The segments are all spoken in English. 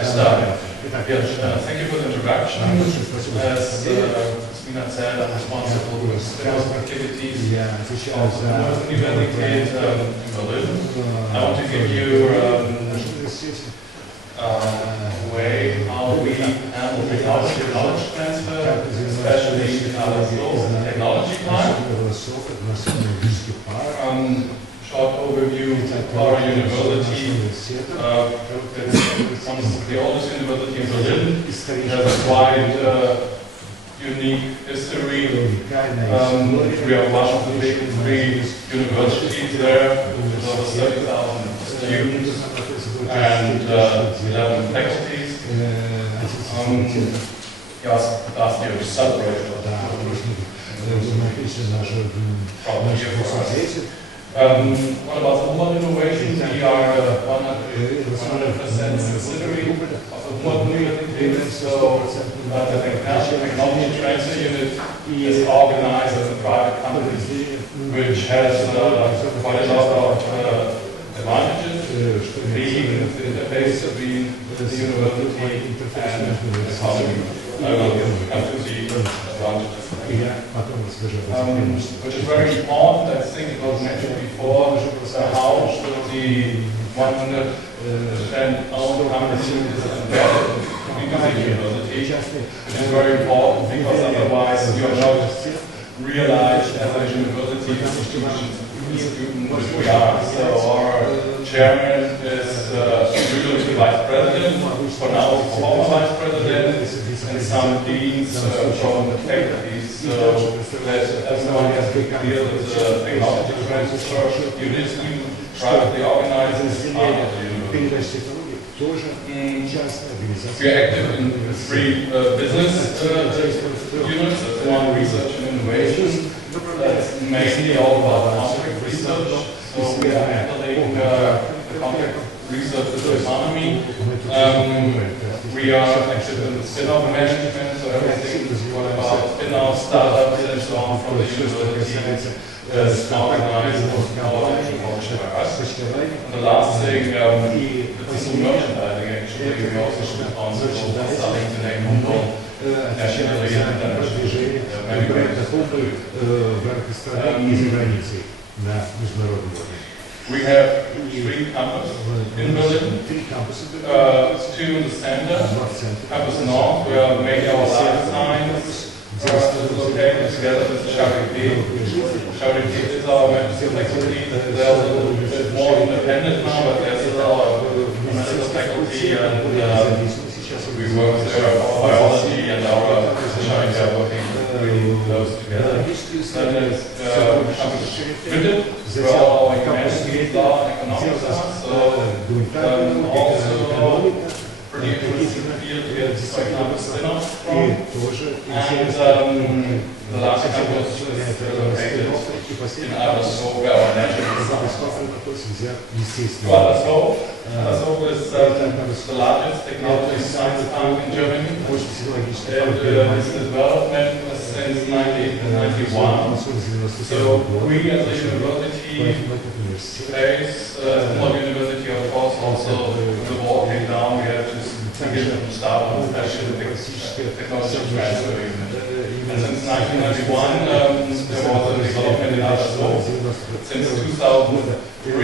I start. Yes, thank you for the introduction. As Mina said, I'm responsible for spin-off activities of the Northern University in Berlin. I want to give you a way how we handle technology knowledge transfer, especially in our skills and technology part. Short overview of our university. It's one of the oldest university in Berlin. It has a quite unique history. We are one of the big three universities there, with over 30,000 students and 11 faculties. Last year we celebrated probably a year for us. What about the Humboldt innovation? We are 100% subsidiary of the Humboldt University, so the technology transfer unit is organized as a private company, which has quite a lot of advantages, being the interface between the university and the economy. I will come to the advantages. Which is very important. I think it was mentioned before, how the 100% owned company is embedded into the university, which is very important because otherwise you are not realized as a university institution which we are. So our chairman is usually the vice president, for now the former vice president, and some deans from the faculty. So that everyone has to be clear that the technology transfer unit privately organized is part of the university. We are active in three business units. That's one, research and innovation. That's mainly all about contract research. So we are handling the contract research with the economy. We are active in the spin-off management, so everything about spin-off, startups, and so on from the university is organized and coordinated by us. And the last thing, it's in merchandising actually. We are also responsible for selling the name Humboldt nationally and internationally. We have three campuses in Berlin, two in the center, campus north, where mainly our life science is located together with Charité. Charité is our medical faculty. They're a little bit more independent now, but there's still our medical faculty, and we work there, our biology and our Charité are working really close together. Then there's campus Mitte, where all our humanities law and economics are, so also pretty interesting field here, for example, spin-off from. And the last campus is located in Adlershof, where our national Adlershof is the largest technology science park in Germany. Its development was since 1991. So we as a university place, Humboldt University of course, also the wall came down, we had to start on special technology transfer unit. And since 1991, there was a development in Adlershof. Since 2003,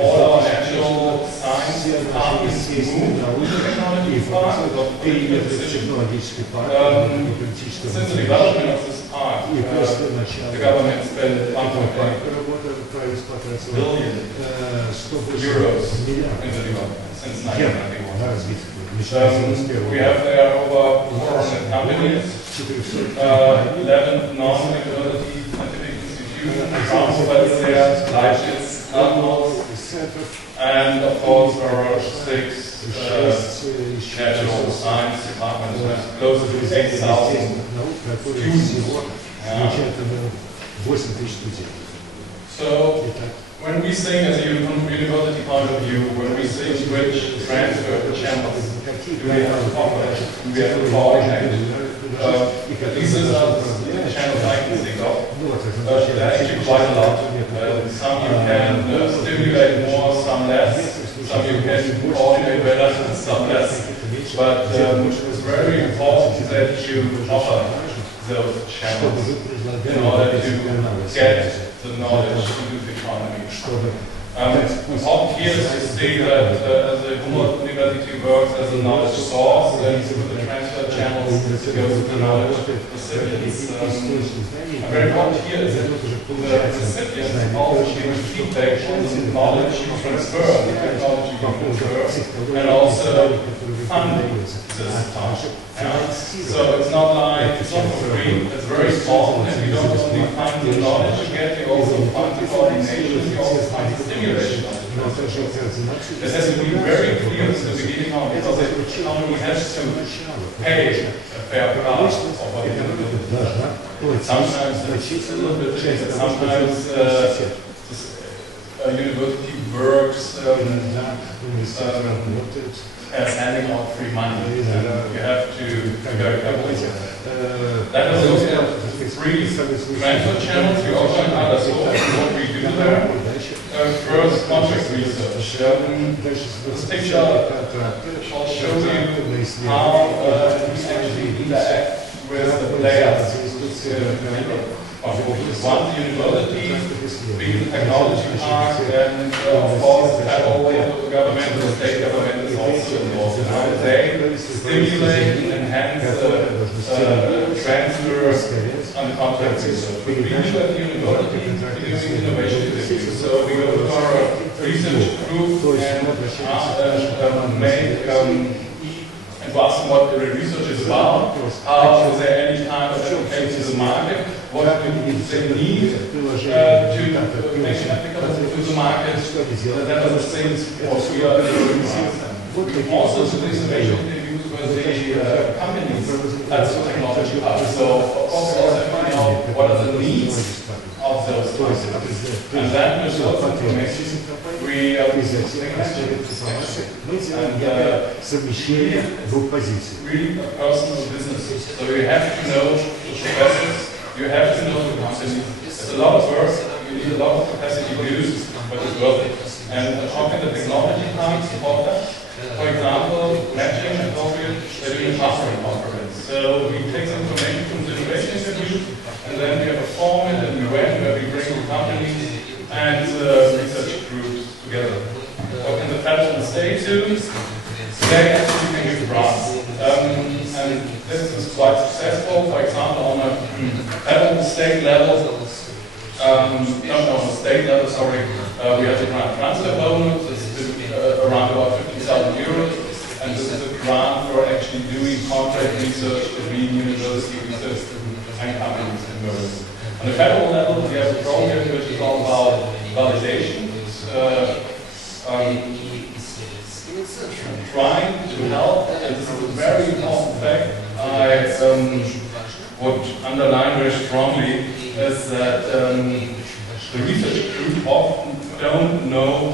all our national science departments moved to the technology park. Since the development of this park, the government spent 1.8 billion euros in the development since 1991. We have there over 400 companies, 11 non-university scientific institutions, Fraunhofer, Leibniz, and of course there are 6 natural science departments with close to 8,000 students. So when we think as a university point of view, when we think which transfer the channels, do we have to cooperate? Do we have to coordinate? These are the channels I can think of. There are actually quite a lot. Some you can stimulate more, some less. some you can coordinate better and some less. But it's very important that you offer those channels in order to get the knowledge into the economy. Important here is to see that the Humboldt University works as a knowledge source and with the transfer channels to go to the knowledge recipients. Very important here is that the recipients also give feedback on the knowledge you transfer, the technology you transfer, and also fund this task. So it's not like, it's not for free, it's very important, and you don't only find the knowledge you get, you also find the coordination, you also find the stimulation of the process. This has to be very clear at the beginning of, because the economy has to pay a fair price of what you can do. Sometimes it's a little bit tricky, sometimes a university works as handing out free money, and you have to be very careful with it. Let us look at three transfer channels. We also have other sources. What we do there. First, contract research. This picture will show you how we actually interact with the players. One university, being the technology park, then of course federal government, the state government is also involved. They stimulate and enhance transfer on the contract research. We do at the university, we're doing innovation activities. So we go to our research group and make and to ask them what the research is about, is there any kind of application to the market, what do they need to make it applicable to the market, that are the things what we are doing. We also do these innovation interviews with the companies, that's the technology part. So of course we also find out what are the needs of those companies. And then with those information, we really a personal business. So you have to know the business, you have to know the company. It's a lot of work, you need a lot of capacity to use, but it's worth it. And talking the technology part support that. For example, matching and appropriate, they're doing a mastering conference. So we take some information from the innovation interview, and then we have a format and event where we bring the companies and research groups together. What can the federal and state do? They actually can give grants. And this is quite successful. For example, on a federal and state level, on the state level, we have the grant transfer bonus. It's around about 50,000 euros, and this is a grant for actually doing contract research between university research and companies and universities. On the federal level, we have a program which is all about validation. Trying to help, and this is a very important fact I would underline very strongly, is that the research group often don't know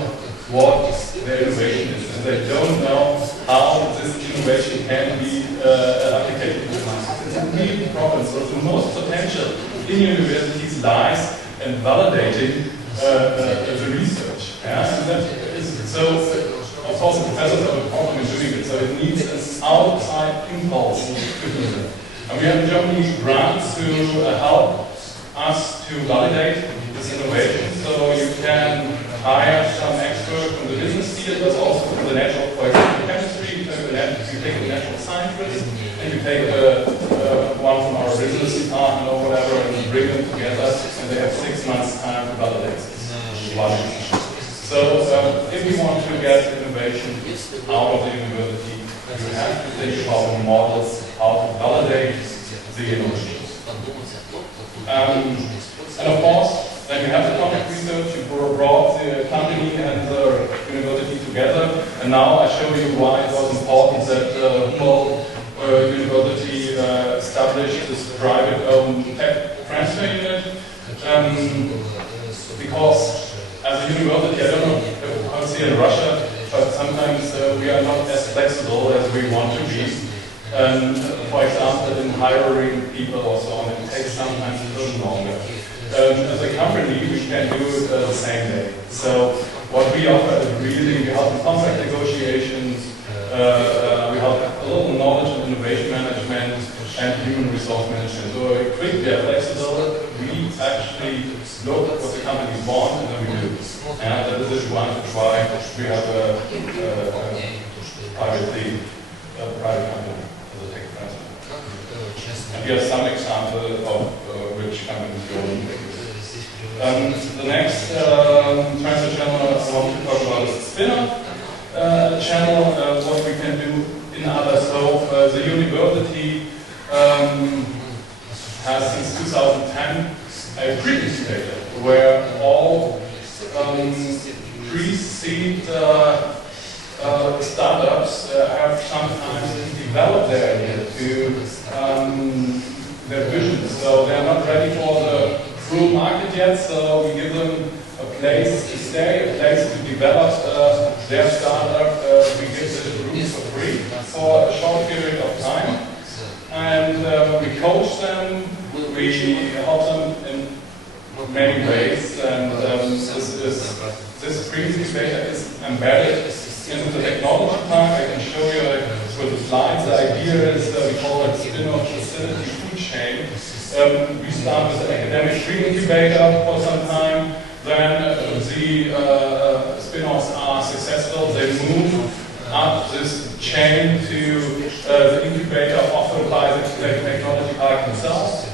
what their innovation is, and they don't know how this innovation can be applied to the market. It's a real problem. So the most potential in universities lies in validating the research. Yeah? So of course, the professors have a problem in doing it, so it needs an outside impulse to do it. And we have in Germany grants to help us to validate this innovation, so you can hire some expert from the business field, but also from the natural, for example, chemistry. You take a natural scientist, and you take one from our business department or whatever, and you bring them together, and they have 6 months' time to validate this. So if we want to get innovation out of the university, you have to think about models, how to validate the innovation. And of course, then you have the contract research, you brought the company and the university together, and now I show you why it was important that Humboldt University established this private-owned tech transfer unit, because as a university, I don't know how it's here in Russia, but sometimes we are not as flexible as we want to be. For example, in hiring people or so on, it takes sometimes a little longer. As a company, we can do it the same day. So what we offer is really, we help in contract negotiations, we help a little knowledge and innovation management, and human resource management. So quick, we are flexible. We actually look at what the companies want and then we do. And that is one to try. We have a private company as a tech transfer. And we have some examples of which companies go in. The next transfer channel I want to talk about is the spin-off channel, what we can do in others. So the university has since 2010 a pre-incubator where all pre-seed startups have sometimes developed their idea to their vision. So they are not ready for the full market yet, so we give them a place to stay, a place to develop their startup. We give the room for free for a short period of time. And we coach them, we help them in many ways, and this pre-incubator is embedded into the technology park. I can show you with the slides. The idea is we call it spin-off facility food chain. We start with an academic pre-incubator for some time, then the spin-offs are successful, they move up this chain to the incubator offered by the technology park themselves,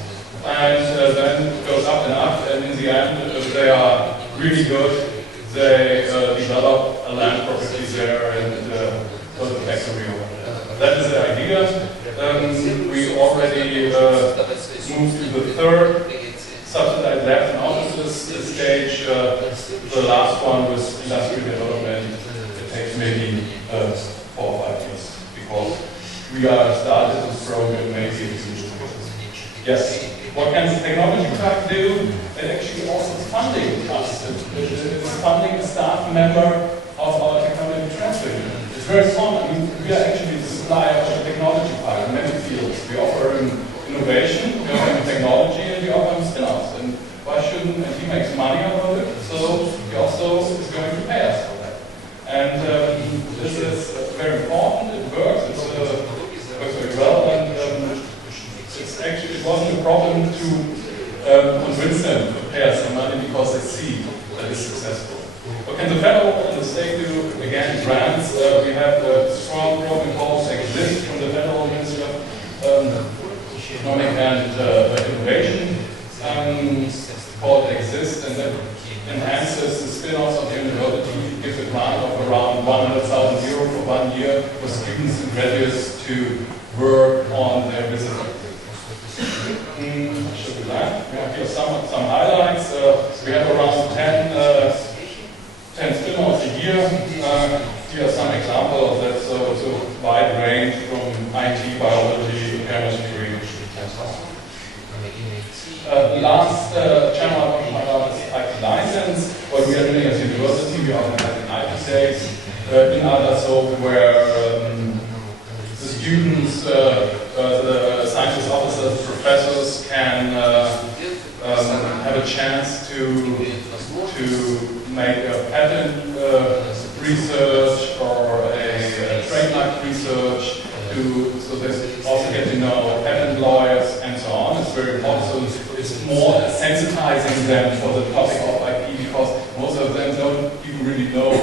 and then it goes up and up, and in the end they are really good. They develop a land property there and build a factory over there. That is the idea. We already moved to the third subsidized lab and offices stage. The last one was industrial development. It takes maybe 4 or 5 years because we are started this program maybe. Yes. What can the technology park do? It actually also funding us. It's funding a staff member of our technology transfer unit. It's very fun. I mean, we are actually the supplier of the technology park in many fields. We offer innovation, we offer technology, and we offer spin-offs. And why shouldn't, and he makes money out of it, so he also is going to pay us for that. And this is very important. It works. It works very well. And it wasn't a problem to convince them to pay us some money because they see that it's successful. What can the federal and the state do? Again, grants. We have a strong program called Exist from the Federal Ministry of Economic and Innovation. Called Exist, and that enhances the spin-offs of the university, gives a grant of around 100,000 euro for 1 year for students and graduates to work on their business. Should we land? We have here some highlights. We have around 10 spin-offs a year. Here are some examples of that. So it's a wide range from IT, biology, chemistry, and so on. The last channel I want to talk about is IT license. What we are doing as a university, we organize an IT days in Adlershof where the students, the scientists, officers, professors can have a chance to make a patent research or a trademark research, so they also get to know patent lawyers and so on. It's very important. So it's more sensitizing them for the topic of IP because most of them don't even really know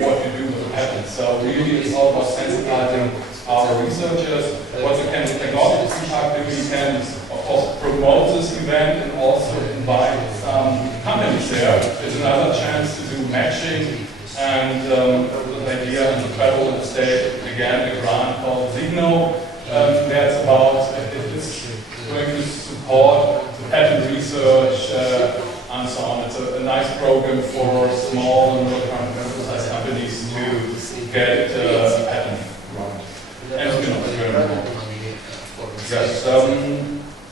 what to do with the patent. So really it's all about sensitizing our researchers. What the technology park do, we can of course promote this event and also invite some companies there. It's another chance to do matching, and the idea in the federal and the state, again, a grant called Signo. That's about, it's going to support the patent research and so on. It's a nice program for small and middle-sized companies to get a patent grant. And it's very important. Yes,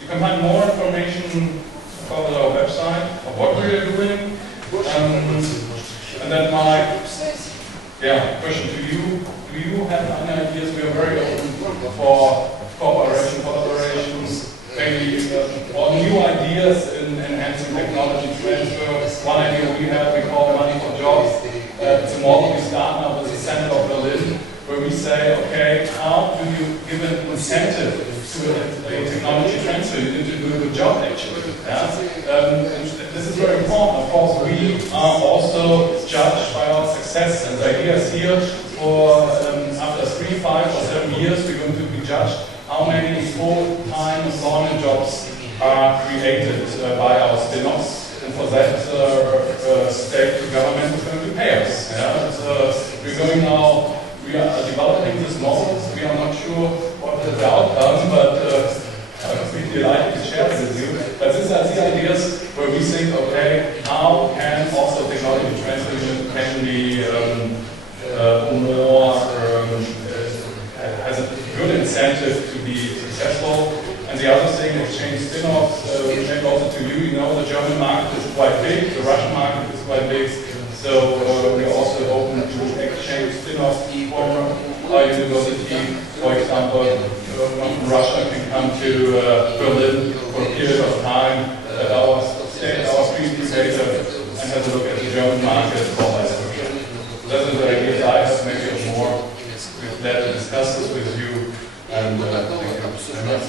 you can find more information about our website of what we are doing. And then my question to you: do you have any ideas? We are very open for collaborations, maybe or new ideas in enhancing technology transfer. One idea we have, we call Money for Jobs. it's a model we start now with the center of Berlin, where we say, okay, how do you give an incentive to a technology transfer? You need to do a good job, actually. Yeah? This is very important. Of course, we are also judged by our success, and the idea is here for after 3, 5, or 7 years, we're going to be judged how many full-time employment jobs are created by our spin-offs, and for that, state to government is going to pay us. Yeah? We're going now. We are developing this model. We are not sure what is the outcome, but I would be delighted to share it with you. But these are the ideas where we think, okay, how can also technology transfer can be more, has a good incentive to be successful. And the other thing, exchange spin-offs, and also to you, you know, the German market is quite big, the Russian market is quite big. So we are also open to exchange spin-offs from our university. For example, from Russia can come to Berlin for a period of time at our street incubator and have a look at the German market for life. Those are the ideas I have, maybe more. We're glad to discuss this with you. And thank you very much.